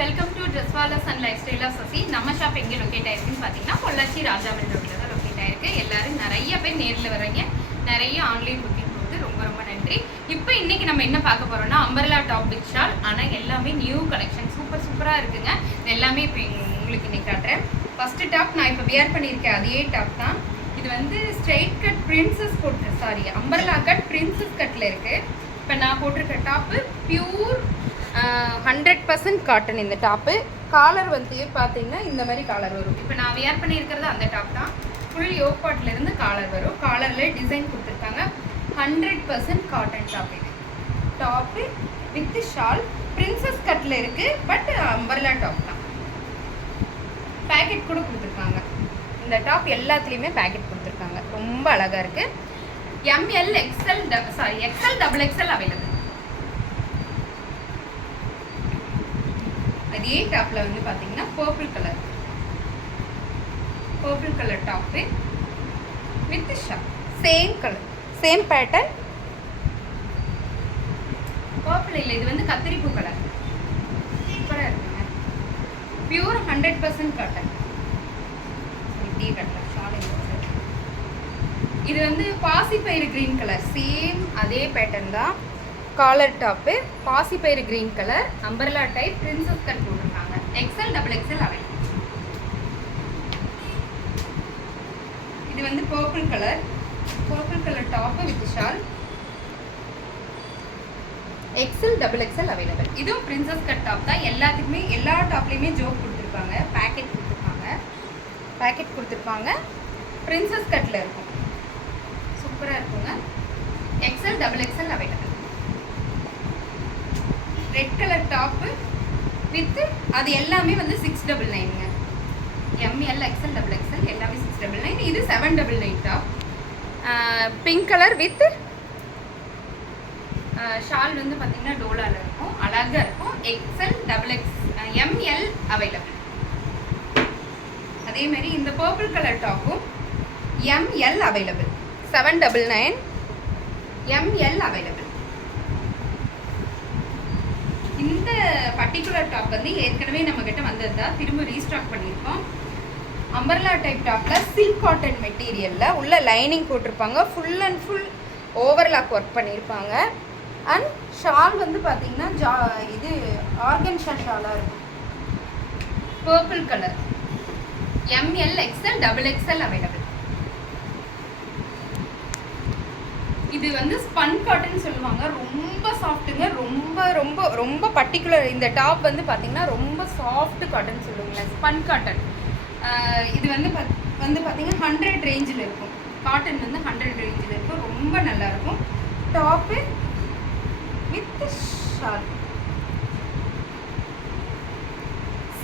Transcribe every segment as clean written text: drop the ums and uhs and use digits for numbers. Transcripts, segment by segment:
Welcome to ட்ரெஸ்வாலர்ஸ் and life style of Sasi. நம்ம shop எங்கே லொக்கேட் ஆயிருக்குன்னு பார்த்தீங்கன்னா பொள்ளாச்சி ராஜாமன் ரோட்டில் தான் லொக்கேட் ஆயிருக்கு. எல்லாரும் நிறைய பேர் நேரில் வர்றீங்க, நிறைய ஆன்லைன் புக்கிங் போகுது. ரொம்ப ரொம்ப நன்றி. இப்போ இன்னைக்கு நம்ம என்ன பார்க்க போறோம்னா அம்பர்லா டாப் பிக் ஷால். ஆனால் எல்லாமே நியூ கலெக்ஷன் சூப்பராக இருக்குங்க. எல்லாமே இப்போ உங்களுக்கு இன்னைக்கு காட்டுறேன். ஃபர்ஸ்ட் டாப் நான் இப்போ வியர் பண்ணியிருக்கேன், அதே டாப் தான். இது வந்து straight cut princess umbrella cut princess கட்டில் இருக்குது. இப்போ நான் போட்டிருக்க டாப்பு பியூர் 100% காட்டன். இந்த டாப்பு காலர் வந்து பார்த்தீங்கன்னா இந்த மாதிரி காலர் வரும். இப்போ நான் வியர் பண்ணியிருக்கிறது அந்த டாப் தான். ஃபுல் யோக் பாட்டிலேருந்து காலர் வரும். காலரில் டிசைன் கொடுத்துருக்காங்க. 100% காட்டன் டாப். இது டாப்பு வித் ஷால் பிரின்சஸ் கட்டில் இருக்குது. பட் அம்பர்லா டாப் தான். பேக்கெட் கூட கொடுத்துருக்காங்க. இந்த டாப் எல்லாத்துலேயுமே பேக்கெட் கொடுத்துருக்காங்க. ரொம்ப அழகாக இருக்குது. ML XL double XL available. அதே டாப்ல வந்து பாத்தீங்கன்னா purple colour top with shawl. Same colour, same pattern. Purple இல்லை, இது வந்து கத்திரிப்பூ கலர். சூப்பரா இருக்குங்க. Pure 100% cotton. இப்படியே கட்டலாம் ஷால். இது வந்து பாசிப்பயிறு கிரீன் கலர். சேம் அதே பேட்டர்ன் தான். காலர் டாப்பு பாசிப்பயிறு green colour. Umbrella type princess cut போட்டிருக்காங்க. XL double XL available. இது வந்து purple colour top with shawl. XL double XL available. இதுவும் பிரின்சஸ் கட் டாப் தான். எல்லாத்துக்குமே எல்லா டாப்லேயுமே ஜோக் கொடுத்துருப்பாங்க. பேக்கெட் கொடுத்துருப்பாங்க. பிரின்சஸ் கட்டில் இருக்கும். சூப்பராக இருக்குங்க. XL double XL available. Red colour top with அது எல்லாமே வந்து 699ங்க. ML XL டபுள் XL எல்லாமே 699. இது 799 top. Pink colour with shawl வந்து பார்த்தீங்கன்னா டோலாவில் இருக்கும். அழகாக இருக்கும். XL double ML available. அதே மாதிரி இந்த பர்பிள் கலர் டாப்பும் ML அவைலபிள். 799 ML available. இந்த பர்டிகுலர் டாப் வந்து ஏற்கனவே நம்ம கிட்ட வந்தது தான். திரும்ப ரீஸ்டாக் பண்ணியிருக்கோம். அம்பர்லா டைப் டாப்பில் சில்க் காட்டன் மெட்டீரியலில் உள்ள லைனிங் போட்டிருப்பாங்க. Full and full overlock work பண்ணியிருப்பாங்க. அண்ட் ஷால் வந்து பார்த்தீங்கன்னா இது ஆர்கன்ஷா ஷாலாக இருக்கும். Purple colour. ML XL double XL available. இது வந்து ஸ்பன் காட்டன் சொல்லுவாங்க. ரொம்ப சாஃப்ட்டுங்க. ரொம்ப ரொம்ப ரொம்ப பர்டிகுலர். இந்த டாப் வந்து பார்த்தீங்கன்னா ரொம்ப சாஃப்ட் காட்டன் சொல்லுவாங்களேன், ஸ்பன் காட்டன். இது வந்து பார்த்தீங்கன்னா 100 ரேஞ்சில் இருக்கும். காட்டன் வந்து 100 ரேஞ்சில் இருக்கும். ரொம்ப நல்லாயிருக்கும். Top with shawl.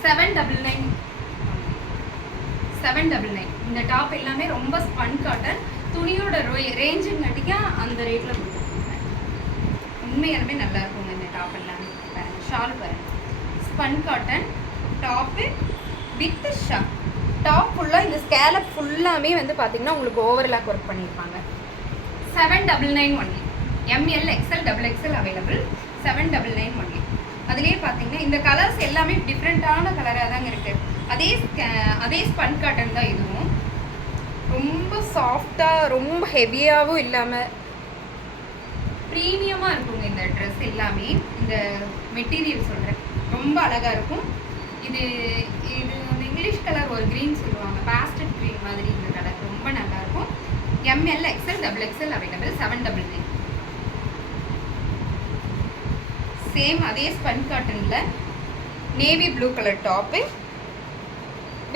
799. இந்த டாப் எல்லாமே ரொம்ப ஸ்பன் காட்டன். துணியோட ரேஞ்சுங்காட்டிக்கா அந்த ரேட்டில் கொடுத்துருக்காங்க. உண்மையாலுமே நல்லா இருக்குங்க இந்த டாப் எல்லாமே. பாருங்க ஷால் பாருங்க. Spun cotton top with shawl. Top ஃபுல்லாக இந்த ஸ்கேலப் ஃபுல்லாமே வந்து பார்த்தீங்கன்னா உங்களுக்கு ஓவர்லாக் ஒர்க் பண்ணியிருப்பாங்க. 799 only. ML XL double XL available. 799 only. அதுலேயே பார்த்தீங்கன்னா இந்த கலர்ஸ் எல்லாமே டிஃப்ரெண்ட்டான கலராக தாங்க இருக்குது. அதே ஸ்பன் காட்டன் தான் இதுவும். ரொம்ப சாஃப்டாக, ரொம்ப ஹெவியாகவும் இல்லாமல் ப்ரீமியமாக இருக்குங்க இந்த ட்ரெஸ் எல்லாமே. இந்த மெட்டீரியல் சொல்கிறேன், ரொம்ப அழகாக இருக்கும். இது இங்கிலீஷ் கலர் ஒரு க்ரீன் சொல்லுவாங்க, பாஸ்டட் க்ரீன் மாதிரி. இந்த கலர் ரொம்ப நல்லாயிருக்கும். ML XL double XL available. 799. Same அதே ஸ்பன் காட்டனில் navy blue colour top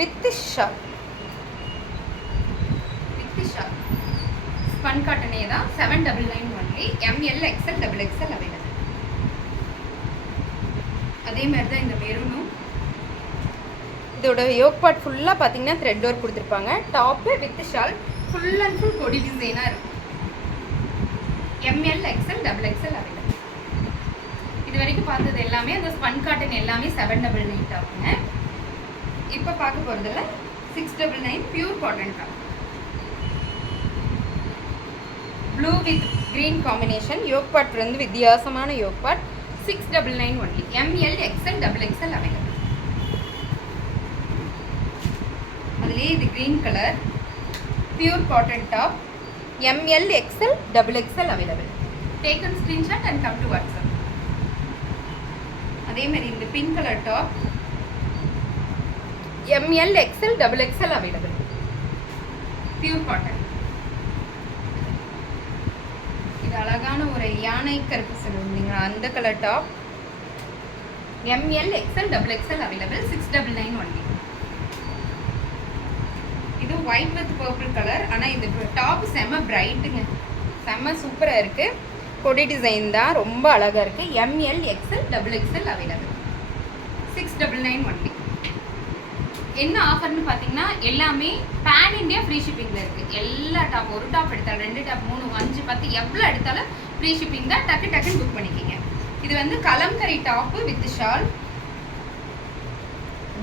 with shawl. Spun காட்டனே தான். 799 only. ML XL double XL available. அதே மாதிரி தான் இந்த மெரூனும். இதோட யோக் பார்ட் ஃபுல்லாக பார்த்தீங்கன்னா த்ரெட் ஒர்க் கொடுத்துருப்பாங்க. Top with shawl. Full and full கொடி டிசைனாக இருக்கும். ML XL double XL available. இது வரைக்கும் பார்த்தது எல்லாமே அந்த ஸ்பன் காட்டன் எல்லாமே 799 டாப்புங்க. இப்போ பார்க்க போகிறதுல 699 pure cotton top. Blue with green combination. Yoke part வந்து வித்தியாசமான yoke part. 699 only. ML XL double XL available. அதுலேயே இது green colour pure cotton top. ML, XL, XXL available. Take and screenshot and come to WhatsApp. அதே மாதிரி இந்த pink colour top ML, XL, XXL available. Pure cotton. இது அழகான ஒரு யானை கருப்பு சொல்லுவீங்களா அந்த colour top. ML, XL, XXL available. 699 only. இது ஒயிட் வித் பர்பிள் கலர். ஆனால் இந்த டாப் செம்ம பிரைட்டுங்க, செம்ம சூப்பராக இருக்குது. கொடி டிசைன் தான், ரொம்ப அழகாக இருக்குது. ML, XL, XXL available. 699 only. என்ன ஆஃபர்னு பார்த்தீங்கன்னா எல்லாமே பேன் இண்டியா ஃப்ரீ ஷிப்பிங்கில் இருக்குது. எல்லா டாப், ஒரு டாப் எடுத்தாலும் 2 டாப் 3 5 10 எவ்வளோ எடுத்தாலும் ஃப்ரீ ஷிப்பிங் தான். டக்குன்னு புக் பண்ணிக்கிங்க. இது வந்து Kalamkari top with shawl.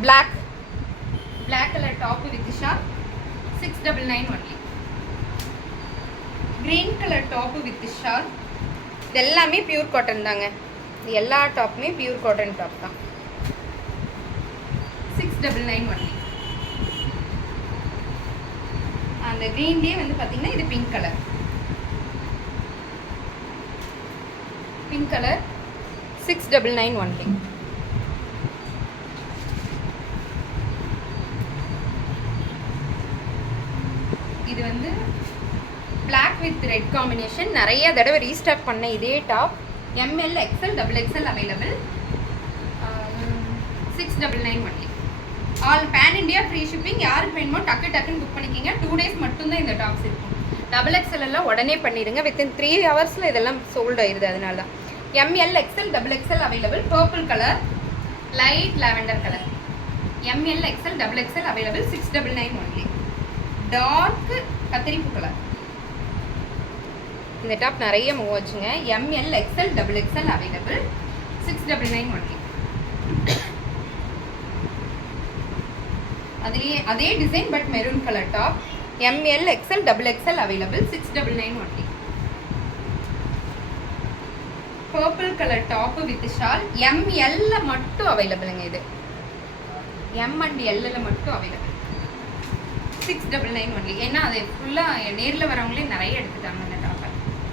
Black colour top with shawl. 699 only. Green colour top with shawl. இது எல்லாமே பியூர் காட்டன் தாங்க. எல்லா டாப்புமே பியூர் காட்டன் டாப் தான். 699 only. அந்த கிரீன்லேயே வந்து பார்த்தீங்கன்னா இது பிங்க் கலர். 699 only. இது வந்து பிளாக் வித் ரெட் காம்பினேஷன். நிறைய தடவை ரீஸ்டாக் பண்ண இதே top. ML, XL, XXL available. 699 only. All pan India free shipping. யாருக்கு வேணுமோ டக்குன்னு புக் பண்ணிக்கிங்க. 2 days மட்டும்தான் இந்த டாப்ஸ் இருக்கும். XXL எல்லாம் உடனே பண்ணிடுங்க. வித்தின் 3 hours இதெல்லாம் சோல்ட் ஆயிடுது. அதனால தான் ML, XL, XXL available. Purple colour, light lavender colour. ML, XL, XXL available. 699 only. Dark கத்திரிப்பு கலர். இந்த டாப் நிறைய மூவ் ஆச்சுங்க. ML, XL, XXL available. 699 only. அதுலேயே அதே design but maroon colour top. ML, XL, XXL available. 699 only. Purple colour top with shawl. ML மட்டும் அவைலபிளுங்க. இது M and L மட்டும் அவைலபிள். 699 only. ஏன்னா அது ஃபுல்லாக நேரில் வரவங்களே நிறைய எடுத்துட்டாங்க அந்த டாப்பை.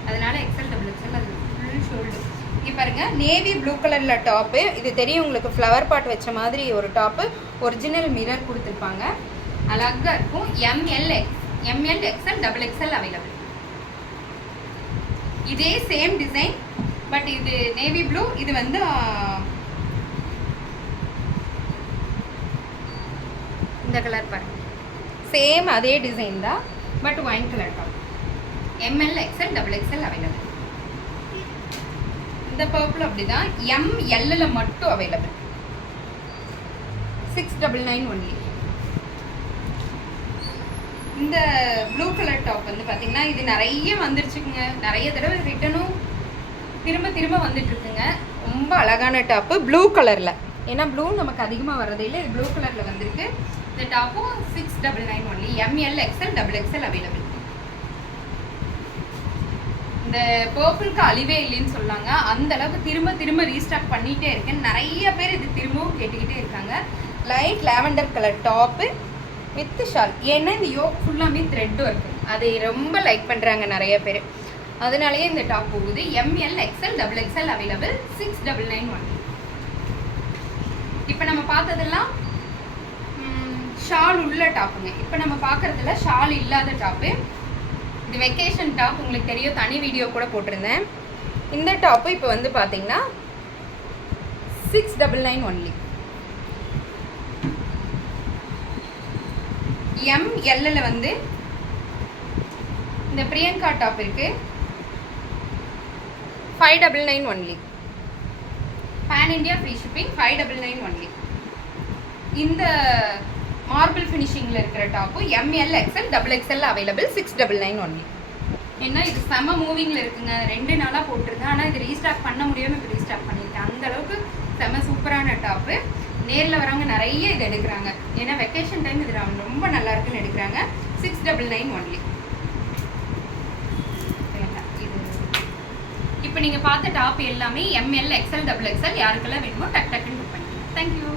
அதனால XL, XXL அது ஃபுல் ஷோல்டு. இங்கே பாருங்கள், நேவி ப்ளூ கலரில் டாப்பு. இது தெரியும் உங்களுக்கு, ஃப்ளவர் பாட் வச்ச மாதிரி ஒரு டாப்பு. ஒரிஜினல் மிரர் கொடுத்துருப்பாங்க, அழகாக இருக்கும். ML, XL, XXL available. இதே சேம் டிசைன் பட் இது நேவி ப்ளூ. இது வந்து இந்த கலர் பாருங்க, சேம் அதே டிசைன் தான் but wine colour top. ML, XL, XXL available. இந்த பர்பிள் அப்படிதான். ML மட்டும் அவைலபிள். 699 only. இந்த ப்ளூ கலர் டாப் வந்து பார்த்தீங்கன்னா இது நிறைய வந்துருச்சுங்க. நிறைய தடவை ரிட்டனும் திரும்ப வந்துட்டு இருக்குங்க. ரொம்ப அழகான டாப்பு ப்ளூ கலரில். ஏன்னா ப்ளூ நமக்கு அதிகமாக வர்றதே இல்லை. இது ப்ளூ கலரில் வந்திருக்கு. இந்த டாப்பும் 699 only. ML, XL, XXL available. இந்த பர்பிளுக்கு அழிவே இல்லைன்னு சொல்லாங்க. அந்த அளவுக்கு திரும்ப ரீஸ்டாக் பண்ணிகிட்டே இருக்கேன். நிறைய பேர் இது திரும்பவும் கேட்டுக்கிட்டே இருக்காங்க. Light lavender colour top with shawl. ஏன்னா இந்த யோக் ஃபுல்லாமே த்ரெட்டும் இருக்குது. அதை ரொம்ப லைக் பண்ணுறாங்க நிறைய பேர். அதனாலேயே இந்த டாப் போகுது. ML, XL, XXL available. 699 only. இப்போ நம்ம பார்த்ததெல்லாம் ஷால் உள்ள டாப்புங்க. இப்போ நம்ம பார்க்குறதுல ஷால் இல்லாத டாப்பு. இது வெக்கேஷன் டாப், உங்களுக்கு தெரியும், தனி வீடியோ கூட போட்டிருந்தேன். இந்த டாப்பு இப்போ வந்து பார்த்தீங்கன்னா 699 only. ML வந்து இந்த பிரியங்கா டாப் இருக்கு. 599 only. Pan India free shipping. 599 only. இந்த மார்பிள் ஃபினிஷிங்கில் இருக்கிற top ML, XL, XXL available. 699 only. ஏன்னா இது செம மூவிங்கில் இருக்குங்க. 2 நாளாக போட்டிருந்தேன். ஆனால் இது ரீஸ்டாக் பண்ண முடியாமல் இப்போ ரீஸ்டாக் பண்ணியிருக்கேன். அந்தளவுக்கு செம சூப்பரான டாப்பு. நேரில் வரவங்க நிறைய இது எடுக்கிறாங்க. ஏன்னா வெக்கேஷன் டைம் இது ரொம்ப நல்லா இருக்குன்னு எடுக்கிறாங்க. 699 only. இப்போ நீங்கள் பார்த்த டாப் எல்லாமே ML, XL, XXL யாருக்கெல்லாம் வேணுமோ டக்குன்னு புக் பண்ணிக்கலாம். தேங்க்யூ.